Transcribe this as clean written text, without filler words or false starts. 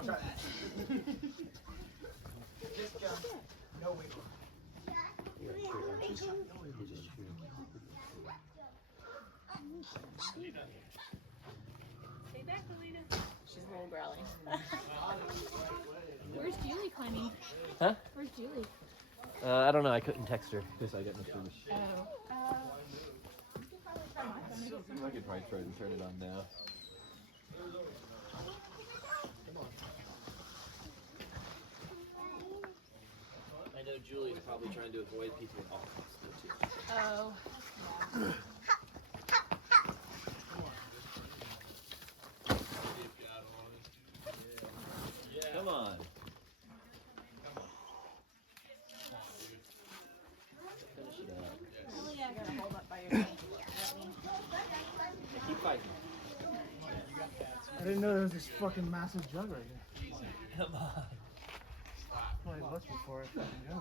I'll try that. Just jump. No wiggle. Stay back, Alita. She's a little growly. Where's Julie climbing? Huh? Where's Julie? I don't know. I couldn't text her because I got no food. Oh. I could probably try to turn it on now. I know Julie's probably trying to avoid people with autism too. Oh. Yeah. Come on. Finish it up. Oh, yeah, I gotta hold up by your knee. Keep fighting. I didn't know there was this fucking massive jug right here. Come on. Probably much before I fucking go.